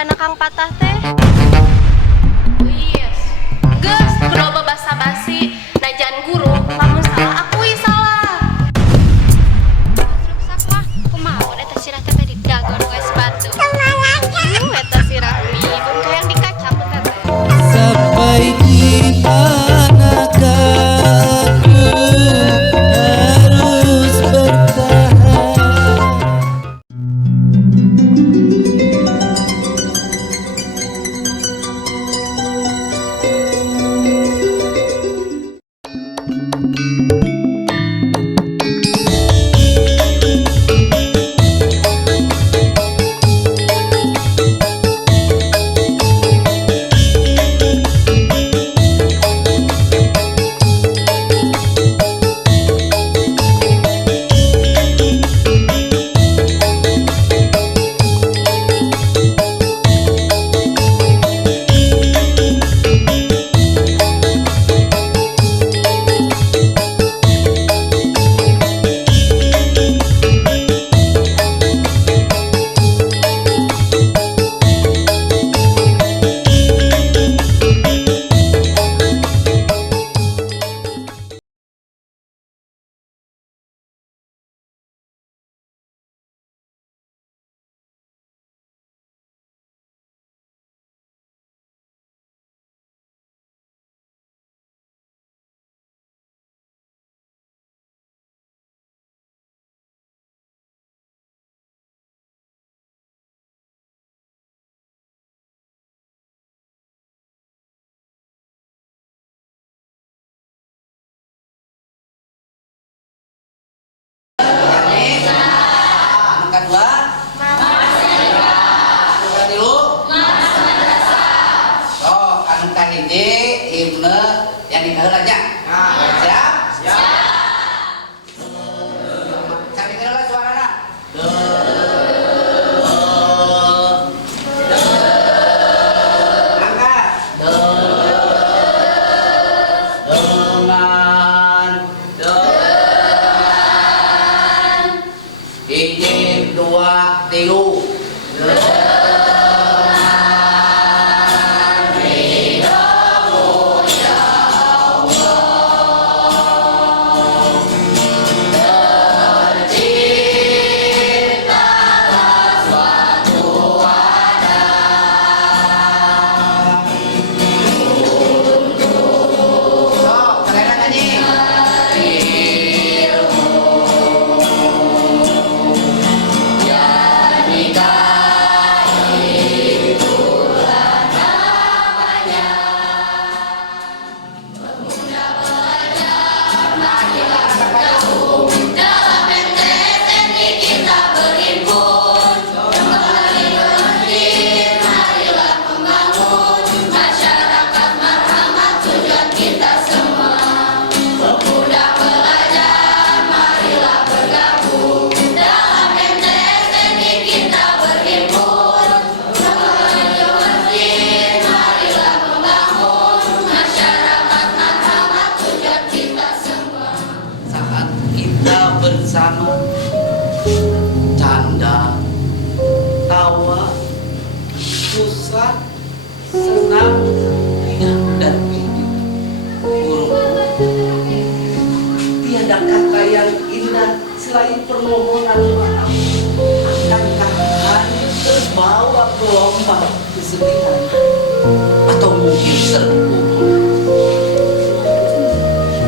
ngaranna Kang Patah teh? Yes. Geus kudu basa-basi. Najan guru, lamun salah akui salah. Sak mah kumaha eta sirah teh tadi dagon we sepatu. Eta sirah mi pun kayak dikacap teh. Sampai di manakah aku harus bertahan. Himne yang dikeheula nya. Siap? Siap. Cari dikeheula suarana. Angkat. Dengan. Hiji, dua, tilu. Bersama canda, tawa, susah, senang, riang dan gembira. Tiada kata yang indah selain permohonan maaf. Akankah hanya terbawa gelombang kesedihan atau mungkin terpuruk?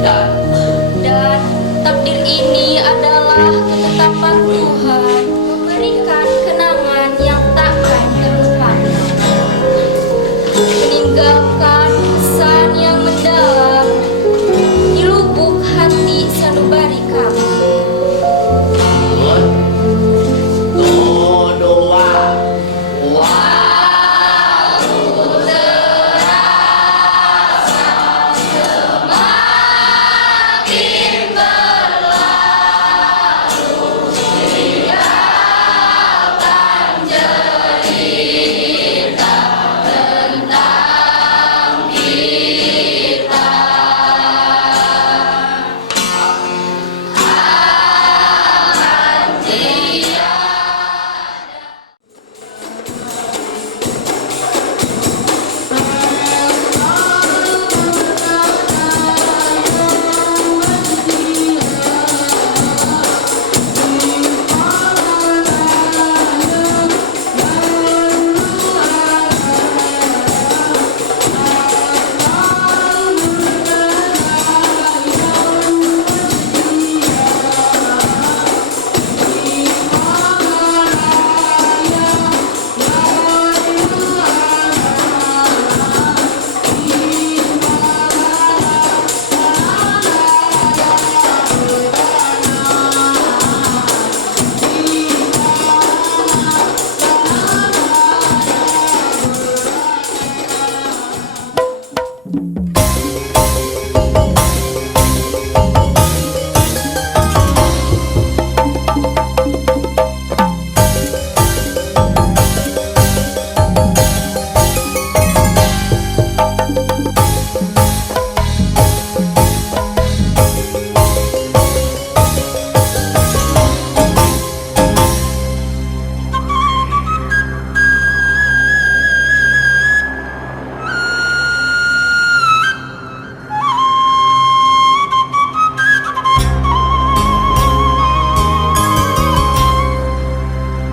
Dan takdir ini adalah ketetapan Tuhan memberikan kenangan yang takkan terlupakan, meninggalkan pesan yang mendalam di lubuk hati sanubari kami.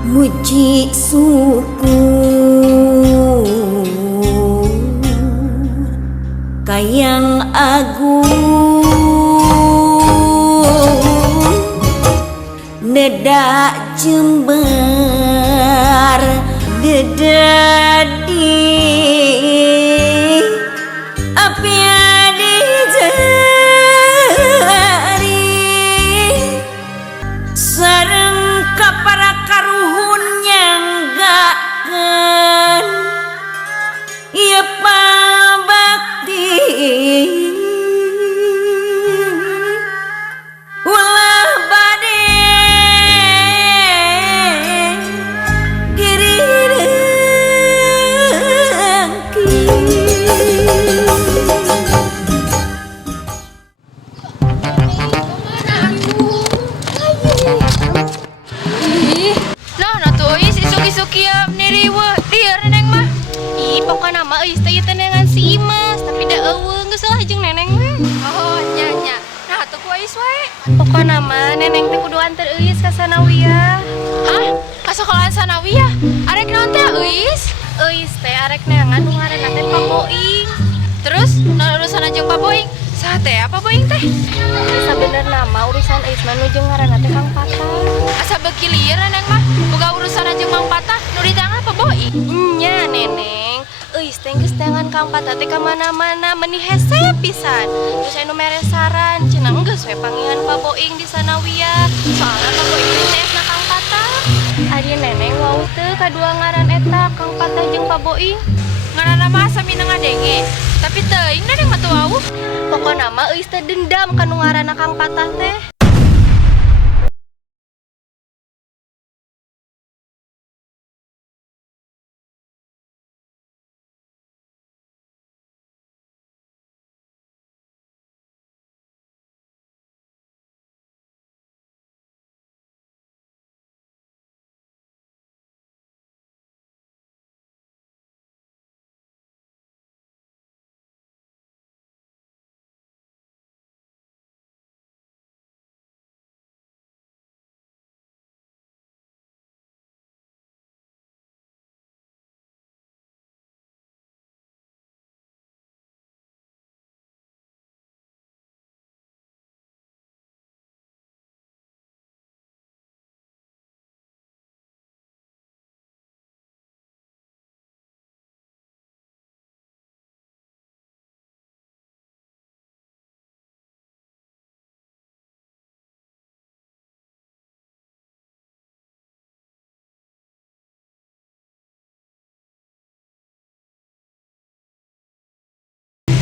Muji syukur Kayang Agung Neda Jember Dedadi Api adi jari Sareng kapara karuhun nyanggakeun Ieu pabakti ulah bade Nah tuh Eis isuk-isuk ya niriwe dia neneng mah. Ih pokoknya mah Eis teh tenengan si Imas tapi da eueuh geus salah jeung neneng we. Oh nya. Nah tuh ku Eis we. Pokoknya mah neneng teh kudu anter Eis ka Sanawiyah. Hah? Ka sekolahan Sanawiyah? Arek naon teh Eis? Eis teh arek neangan nu ngaranna teh Pak Boing. Terus naon urusan jeung Pak Boing? Saha teh apa Boing teh? Sabenerna mah urusan Eis mah nu jeung ngaranna teh Kang Patah. Asa beuki lieur neneng mah boga urusan jeung Mang Patah nu di tangan Pak Boing. Nya neneng, Eis teh geus tangan Kang Patah teh ka mana-mana meuni hese pisan. Terus anu mere saran cenah geus we panggihan Pak Boing di Sanawiyah. Soalna Pak Boing teh tesna Kang Patah. Ari neneng wau teu kadua ngaran eta Kang Patah jeung Pak Boing. Ngaranna mah asa mina ngadenge. Tapi teuing neneng mah teu wau. Pokona mah Eis teh dendam ka nu ngaranna Kang Patah teh.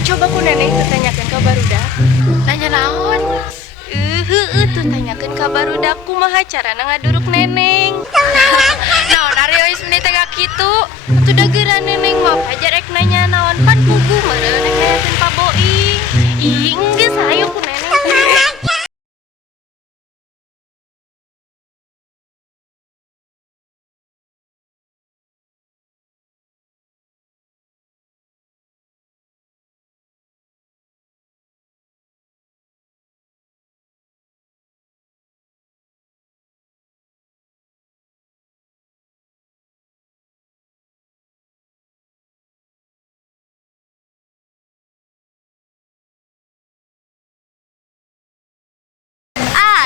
Coba ku neneng tuh tanyakan ke barudak. Nanya naon? Tuh tanyakan ke barudak kumaha carana ngaduruk neneng. Naon ari Eis meni teh kitu? Atuh dageran neneng mah pajar rek nanya naon pan pugu meureun rek nanyakeun Pak Boing. Ih, geus hayu ku neneng.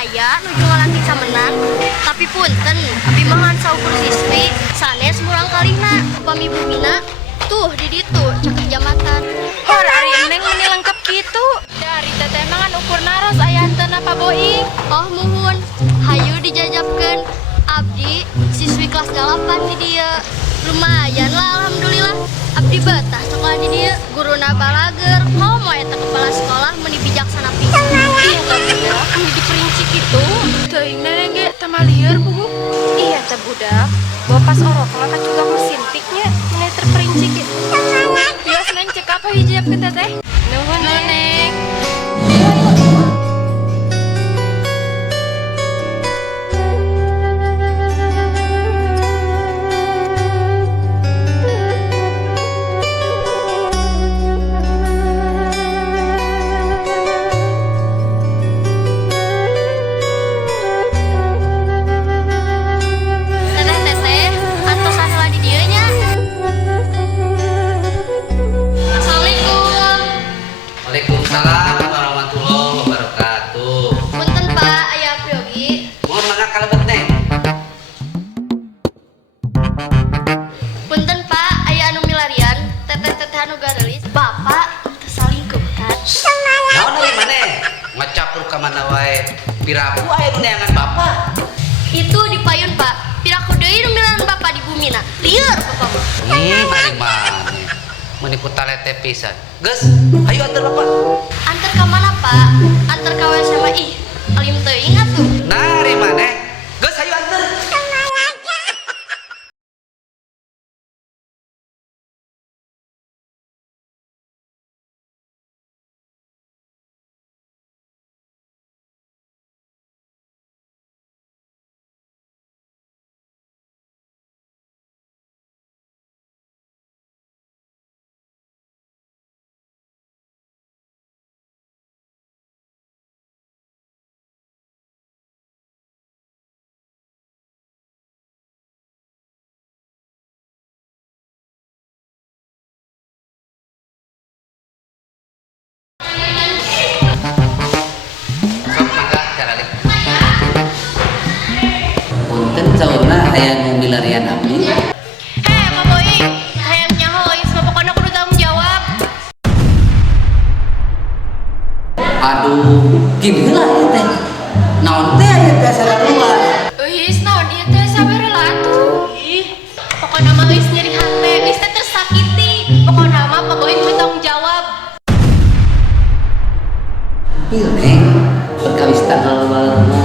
Aya nuju ngalanting samenang tapi punten abdi mah saukur siswi sanes murang kalihna upami bumina tuh di ditu cakep jamatan Hor ari neneng meni lengkap kitu. Dari teteh mangan ukur naros aya hanteuna Pak Boing. oh muhun hayu dijajabkeun abdi siswi kelas 8 di dieu lumayan lah alhamdulillah abdi betah sekolah di dieu guruna balager mau eta kepala sekolah meni bijaksana pisan Iya teh budak anu diperinci kitu. Teuing neneng ge teh mah lieur puguh. Iya teh budak. Bawa pas orok mah kacugak mesin piknya meni terperinci kitu. Bios neng cek apa hijab ke teteh? Nuhun neneng. teteh Piraku aya nu neangan bapak. Itu di payun Pak. Piraku deui nu milan Bapak di bumi na. Lieur Bapak mah. Ari mah. Meuniku talete pisan. Geus, hayu antar bapak. Antar ka mana Pak? Antar ka WC mah ih. Alim teuing atuh. Nari maneh. Geus hayu antar. Sok mangga caralik. Punten saurna aya nu milarian abdi. Pak Boing, hayang nyaho semua pokoknya kudu tanggung jawab. Aduh, gini lah ieu teh. Naon teh aya teh sarua? Eis naon ieu teh sabere lah atuh. Ih, pokoknya mah eis nyeri hate, eis teh tersakiti. Pokoknya mah Pak Boing kudu tanggung jawab. Ieu neng, perkawis tanggal balerna.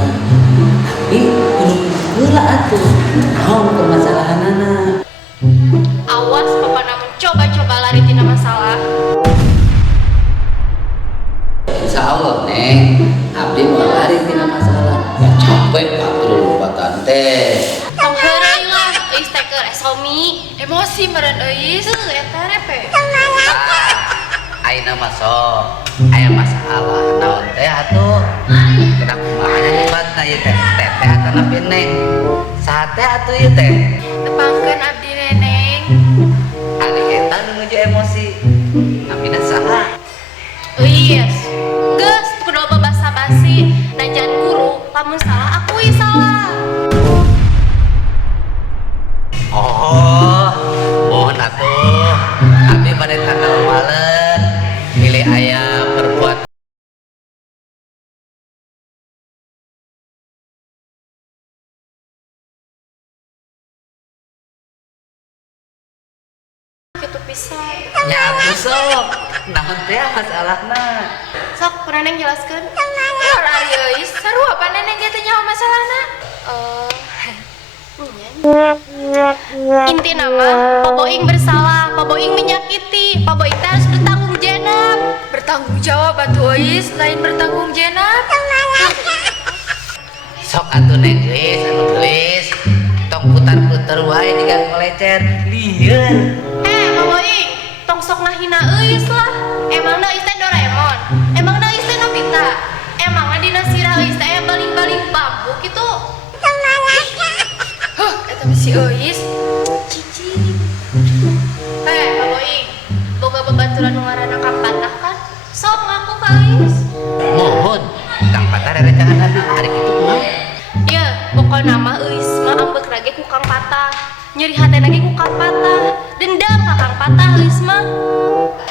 Tapi kudu heula atuh. Naon permasalahanana? Awas pokoknya mencoba-coba lari tina masalah. Insya Allah neng, abdi mau lari tina masalah. Ya capek atuh lupatan teh. Tong heureuy lah, eis teh keur esomi. Emosi meureun eis, eta repe. Ayeuna mah sok aya masalah naon teh atuh. Kedak kumahanya nyebatna ieu teh. Teteh atana neng. Saha teh atuh ieu teh? Tepangkeun abdi neneng. Ari eta nu nuju emosi. Abdina saha? Eis, geus kudu loba basa-basi. Najan guru, lamun salah akui salah. Oh, mohon atuh. Abdi bade tanggal malen milih aya perbuatan Kitu pisan. nya atuh sok. Naon teh masalahna? Sok Neneng jelaskeun. Lor ari eus, sarua apa Neneng ge teh nyaho masalahna? Inti nama Pak Boing bersalah, Pak Boing menyakiti, Pak Boing teh harus bertanggung jawab. Bertanggung jawab atuh eus, lain bertanggung jawab. Sok atuh neng geus anu geus. Tong putar-putar wae jiga kolecer. Lieur. Pak Boing, tong sok ngahina eus lah. Emangna eus teh Doraemon? Emangna eus teh Nobita? Emangna dina sirah eus teh baling-baling bambu kitu? Eta bisi eus. Cici. Pak Boing, boga babaturan nu ngaranna Kang Patah kan? Sok ngaku ka eus. Mohon Kang Patah rerencangan hari kitu kumaha? Ya, pokoknya mah eus mah ambek lagi ku Kang Patah. Nyeri hati lagi ku Kang Patah. Dendam ka Kang Patah eus mah.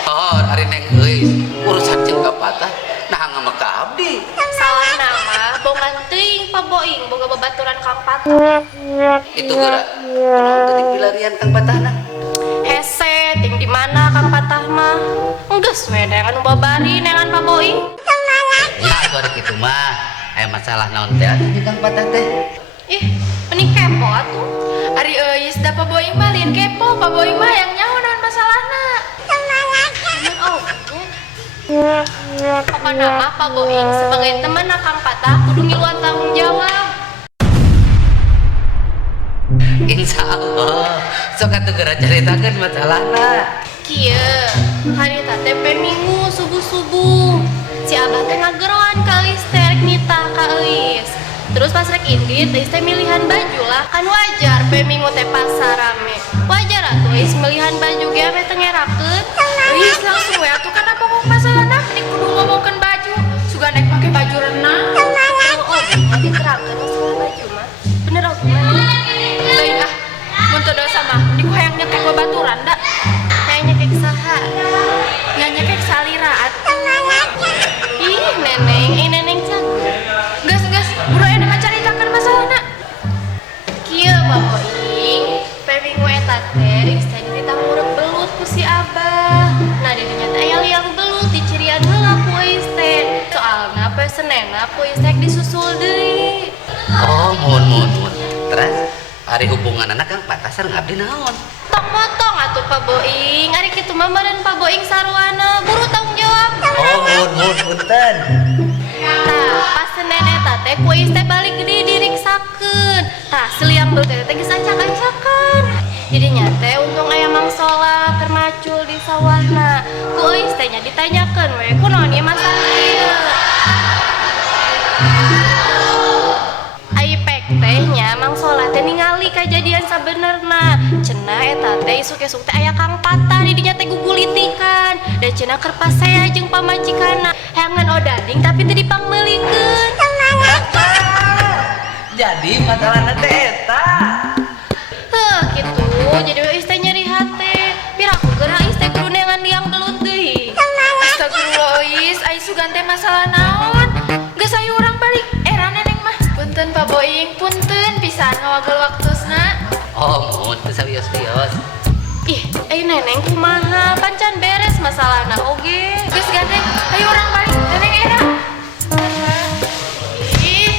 Oh, hari neng geus urusan jeung Kang Patah nah ngamek ka abdi. Salah nama bongan teuing Pak Boing boga babaturan Kang Patah. Itu geura kunaon teh dipilarian Kang Patahna? Hese, ting di mana Kang Patah mah? Enggeus we nengan nu babari nengan Pak Boing. Ya atuh ari kitu mah aya masalah naon teh atuh jeung Kang Patah teh? Ih, mending kepo atuh. Ari eus da Pak Boing mah lian kepo, Pak Boing mah yang nyaho naon masalahna. Bener pokoknya mah Pak Boing sebagai teman Kang Patah kudu ngiluan tanggung jawab. Insya Allah sok atuh geura caritakeun masalahna. Kieu, hari teh minggu subuh-subuh. Si Abah teh ngageroan ka eus teh rek nitah ka eus. Terus pas rek indit, eus teh milihan baju lah. Kan wajar minggu teh pasar rame. Wajar atuh eus milihan baju ge ame teh ngerakeun. Eus langsung we atuh kan apa kok masalahna mending kudu ngomongkeun baju. Suga naik pake baju renang. Oh, nanti terakeun masalah baju mah. Bener atuh mah. Lain ah, mun teu dosa mah, di ku hayang nyekek babaturan da. Hayang nyekek saha? Nya nyekek salira atuh. Ih, Neneng, Neneng jago. Gas Ari hubungan anak Kang patasar ngabdi naon? Tong motong atuh Pak Boing. Ari kitu mah meureun Pak Boing sarwana. Buru tanggung jawab. Oh, mun punten. Tah, pas Senin eta teh ku Iis teh balik gede diriksakeun. Tah, seliang beuh teh geus acak-acakan. Jadi nyate untung aya Mang Sola keur macul di sawahna. Ku Iis teh nya ditanyakeun we kunaon ieu masalah ieu. Aipek tehnya Mang Sola teh ningali kajadian sabenerna. Cenah eta teh isuk-isuk teh aya Kang Pata di dinya teh gugulitikan. Da cenah keur pasea jeung pamajikanna. Hayangan odading tapi teu dipangmeulikeun. Jadi masalahna teh eta. Heuh kitu. Jadi we Iis teh nyeri hate. Piraku geura Iis teh kudu neangan liang belut deui. Astagfirullah Ois, ai sugan teh masalah naon? Geus aya urang balik. Era neneng mah. Punten Pak Boing, punten pisan ngawagel waktusna. Oh, mun teu sawios-wios. Ih, neneng kumaha? Pancan beres masalahna oge. Geus gandeng, ayo urang balik. Neneng era. Ih,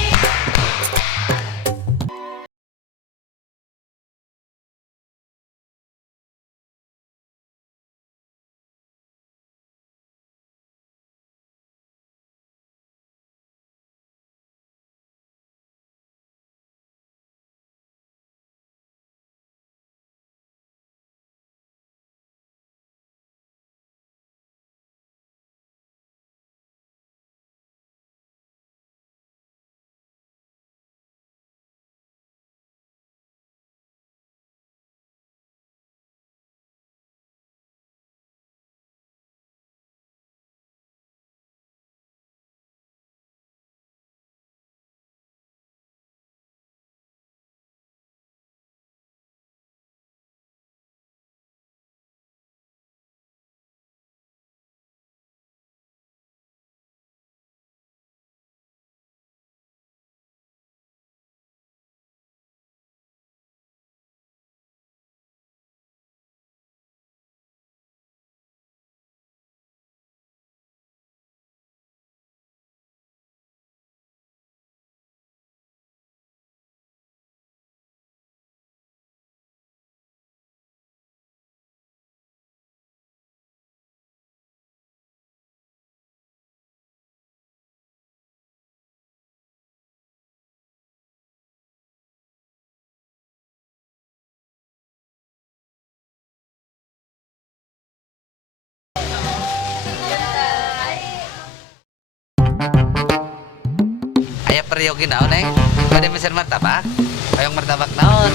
Aya peryogi naon, Neng? Bade mesen martabak? Hoyong martabak naon?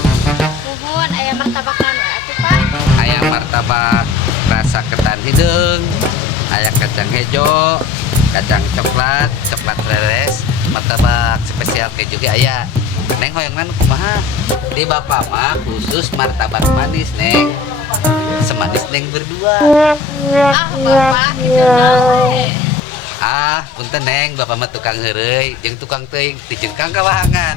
Nuhun, aya martabak naon we atuh Pak? Aya martabak rasa ketan hidung, aya kacang hejo, kacang coklat, coklat reres, martabak spesial keju ge aya. Neng hoyongna nu kumaha? Di Bapak mah khusus martabak manis, Neng. Semanis Neng berdua. Ah, Bapak, kitu naon? Ah, punten Neng, Bapak mah tukang heureuy, jeung tukang teuing dijengkang ka wahangan.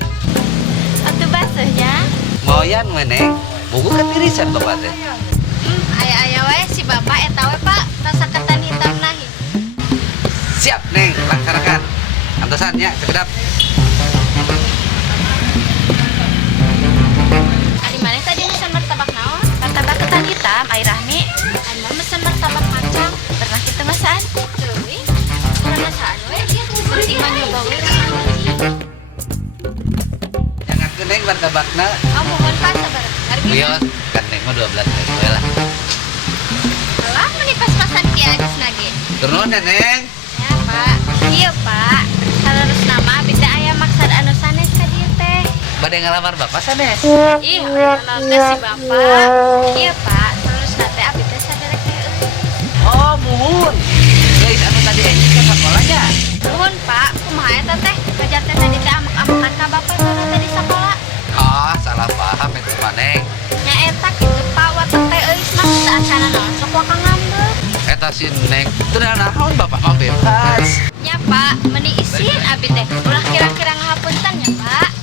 Atuh baseuhnya. Moyan we Neng, buku katirisan Bapak teh. Aya-aya we si Bapak eta we Pak, rasa ketan hitam nahi. Siap Neng, laksanakan. Antosan nya, sekedap. Ari maneh tadi mesen martabak naon? Martabak ketan hitam, ai Rahmi. Anda mesen martabak kacang. Pernah kita masaan? Teuing. Karena saan we penting mah nyoba we. Jangan ke Neng martabakna. Mohon Pak sabar. Hargina Wios, kan Neng mah 12.000 we lah. lah meni pas-pasan kieu geus nage. Turun ya Neng. Ya Pak. Iya Pak. Harus nama bisa aya maksud anu sanes ka dieu teh. Bade ngalamar Bapak sanes. Ih, nonton si Bapak. Iya Pak. Terus nate abi teh saderek teh. Oh, muhun. Guys, anu tadi enjing ke sekolahnya. Nuhun Pak, kumaha eta teh? Ngajar teh tadi teh amak-amakan ka Bapak teh di sekolah. Ah, salah paham itu mah Neng. Nya eta kitu Pak, watak teh euis mah saacana naon sok wakang ngambek. Eta si Neng, teu naon Bapak mah bebas. Nya Pak, meni isin abi teh. Ulah kira-kira ngahapunten nya Pak.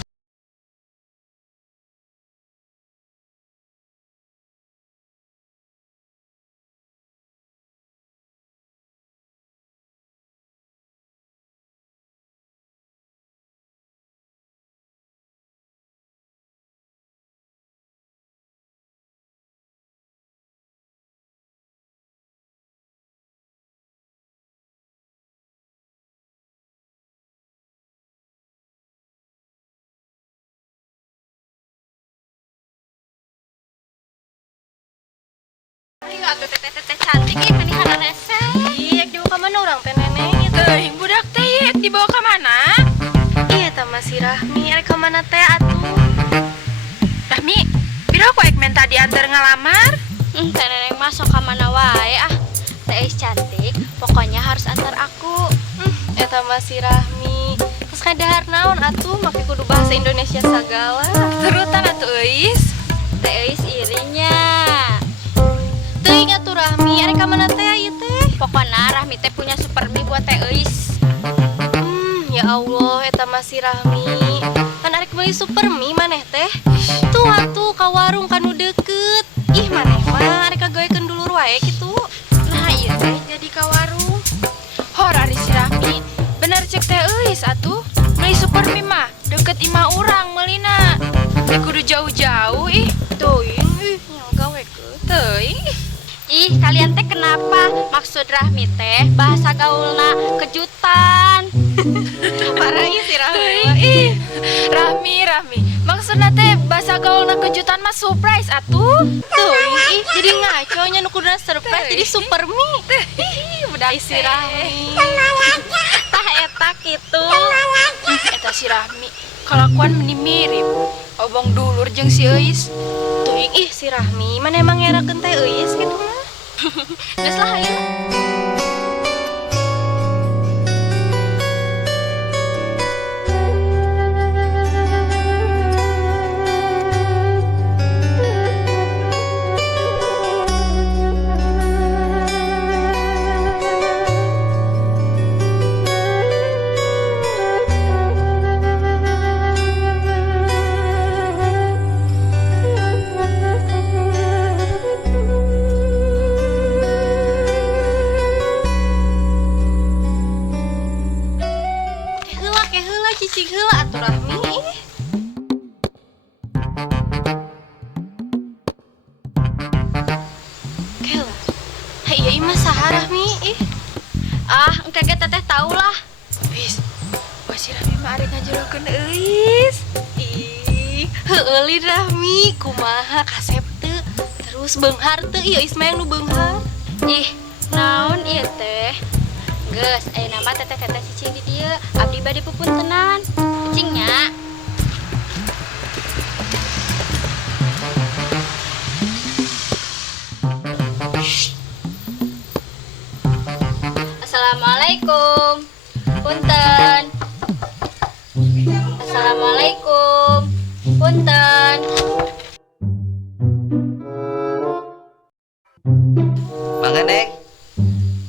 atuh teh cantik ih manihan rese. Iya, dibawa ka mana urang teh neneng itu. Teuing budak teh dibawa ka mana? Iya tah masih Rahmi, rek ka mana teh atuh? Rahmi, biro aku ek minta diantar ngalamar. Teh neneng mah sok ka mana wae ah. Teh Eis cantik, pokoknya harus antar aku. Eta masih Rahmi. Terus kadahar naon atuh make kudu bahasa Indonesia sagala. Terutan atuh Eis. Teh Eis irinya. Teuing atuh Rahmi, rek ka mana teh ieu teh? Pokoknya Rahmi teh punya super mie buat Teh Eis. Ya Allah, eta masih Rahmi. Kan arek beli super mie maneh teh. Tuh atuh ka warung kanu deket. Ih maneh mah arek kagawekeun dulur wae kitu. Nah iya teh jadi ka warung. Hor ari si Rahmi. Bener cek teh Eis atuh. Beli super mie mah deket imah urang meulina. Teh kudu jauh-jauh ih. Teuing nya gawekeun. Teuing. Ih kalian teh kenapa? Maksud Rahmi teh bahasa gaulna kejutan. Parah ieu si Rahmi. Ih, Rahmi. Maksudna teh bahasa gaulna kejutan mah surprise atuh. Teuing ih jadi ngaco nya nu kuduna surprise Teuing. jadi super mie. Ih, budak Si Rahmi. Tah eta kitu. Eta si Rahmi kelakuan meni mirip obong dulur jeung si Eis. Teuing ih si Rahmi mana emang ngerakeun teh euis kitu mah. Geus lah hayu. Keheula cicing heula atuh Rahmi. Keheula. Hai ieu mah saha Rahmi ih. Ah, engke ge teteh tahu lah. Eis, wah si Rahmi mah arek ngajerokeun Eis. Ih, heueuh Rahmi, kumaha kasep teu? Terus beunghar teu ieu is mah yang nu beunghar. Ih, naon ieu teh? Geus, aya nama teteh-teteh cicing di dieu. Abdi bade pupuntenan. Cingnya. Assalamualaikum. Punten. Assalamualaikum. Punten. Mangga Neng.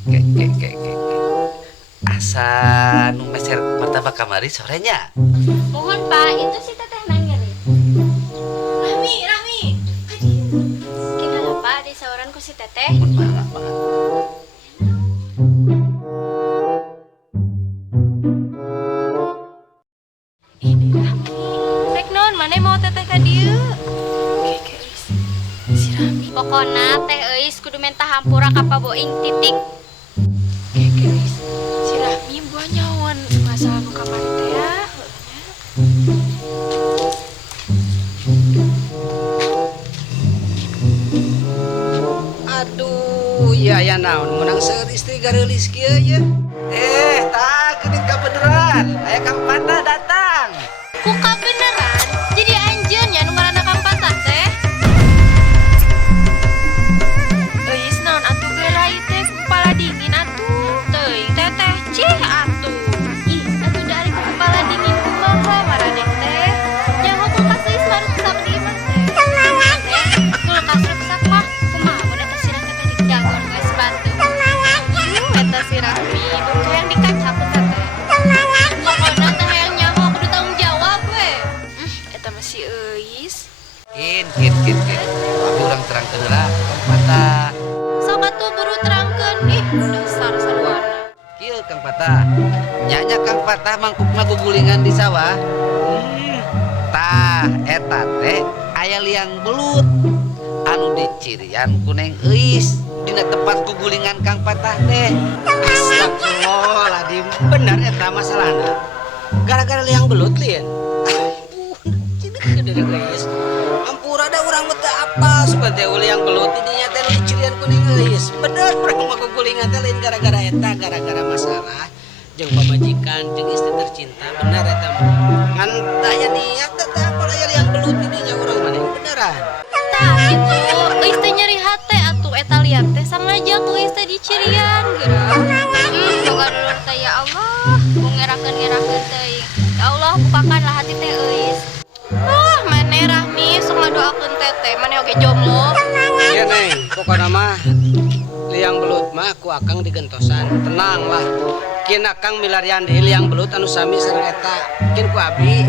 Ke. Asa nu meser martabak kamari sorenya. Mohon Pak, itu si teteh nangeri. Rahmi. Kinala Pak di sauran ku si teteh. Mangga. Ini Rahmi. Rek naon maneh mau teteh ka dieu? Oke, Eis. Si Rahmi. Pokona teh Eis kudu menta hampura ka paboing titik. Oke, Eis. Si Rahmi buah nyawan masalah nu kamari teh ya. Aduh, ya naon menang seueur istri gareulis kieu ye. Tah geuning ka beneran. Aya Kang Panda datang. Ku ka beneran? Jadi anjeun nya nu ngaranna Kang Patah teh. Eis naon atuh geulai teh kepala dingin atuh. Teuing teteh cih atuh. Ih, atuh da arek kepala dingin kumaha maraneh teh? Nyaho kulkas geus baru rusak di imah teh. Kulkas rusak mah kumaha mun eta sirah teteh didagor geus batu. Eta si Rahmi, bukan yang dikacap teh. Pokona teh hayang nyaho kudu tanggung jawab we. Eta masih Eis. Kin. Tapi urang terangkeun heula Kang Patah. Sok atuh buru terangkeun ih, dasar saluana. Kieu Kang Patah. Nyanya Kang Patah mangkuk ngagugulingan di sawah. Tah eta teh aya liang belut anu dicirian ku Neng Eis dina tempat gugulingan Kang Patah teh. Astagfirullahaladzim, benar eta masalahna. Gara-gara liang belut lian. Ampura ada orang beta apa seperti liang belut didinya teh dicirian kuning bener urang mah kugulingan teh lain gara-gara eta, gara-gara masalah jeung pamajikan jeung istri tercinta bener eta mah. Kan aya niat teh apalah yang belut didinya urang mah beneran. Tah gitu, euy teh nyeri hate atuh eta liat teh sangaja ku euy teh dicirian geura. Boga dulur teh ya Allah, ngerakeun teuing. Ya Allah, bukakanlah hati teh euy. Ah, maneh Rahmi sok ngadoakeun teteh, maneh oge jomblo. Iya Neng, pokoknya mah liang belut mah ku akang digentosan. Tenang lah, kin akang milarian di liang belut anu sami sareng eta. Kin ku abi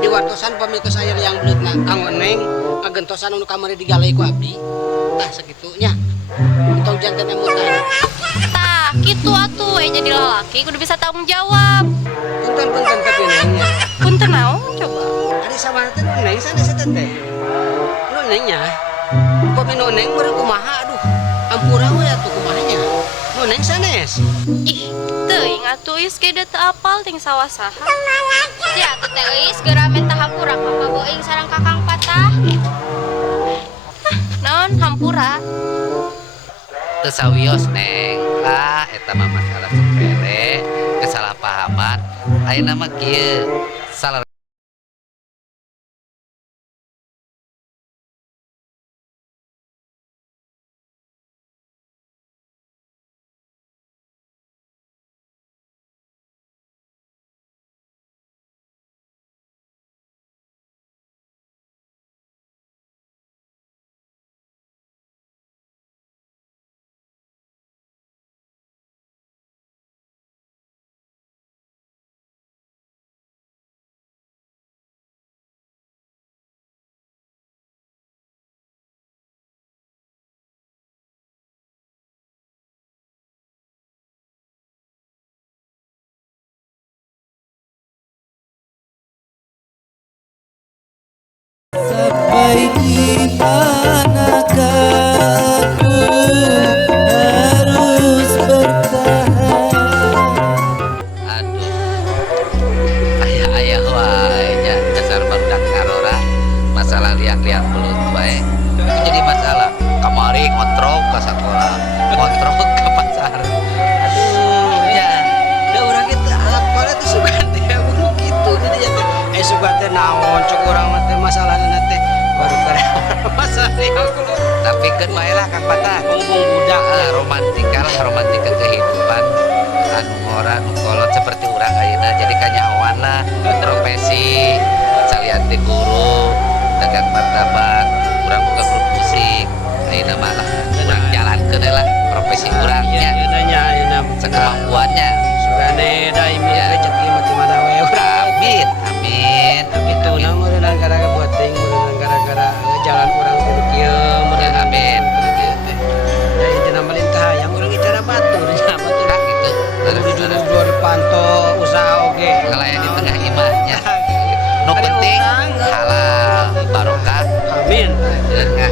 di wartosan pamitos aya liang belut na kanggo Neng ngagentosan anu kamari digalai ku abi. Tah sagitunya. Tong janten emutan. Tah, kitu atuh jadi lalaki kudu bisa tanggung jawab. Punten tapi Nengnya. Punten naon coba? Ari sabana teh nu Neng sanes eta teh. Nu Nengnya. Pami nu Neng meureun kumaha aduh. Ampura we atuh kumahanya. Nu Neng sanes. Ih, teuing atuh geus ge teu apal ting sawasaha. Ya atuh teh euy geura mentah hampura ka boeing sareng Kakang Patah. Naon hampura? Teu sawios Neng. Ah eta mah masalah sepele, kesalahpahaman. Ayeuna mah kieu salah Sampai di manakah aku harus bertahan. aduh ayah wae nya dasar barudak karora masalah liang-liang belut wae itu jadi masalah kamari ngontrol ke sekolah ngontrol ke pasar aduh ya Da urang kitu apalah teh sugan teh mun kitu jadi teh sugan teh naon cuk urang mah teh masalahna teh baru gara masalah yang belut. tapi kan wae lah Kang Patah Ngomong budak romantika kehidupan anu ngora nu kolot seperti urang ayeuna jadi kanyahoan lah profesi salian ti guru dagang martabak urang buka grup musik ayeuna mah lah urang jalankeun lah profesi urangnya Iya nanya ayeuna sekemampuannya sugane da imil rezeki mah di mana we urang. amin amin Itu na meureun gara-gara beuting meureun gara-gara jalan urang kudu kieu meureun amin da intina melinta yang urang icara batur nya batur nah gitu jujur pantau usaha oge ngelayan di tengah imahnya nu Ari penting urang, halal barokah amin dengan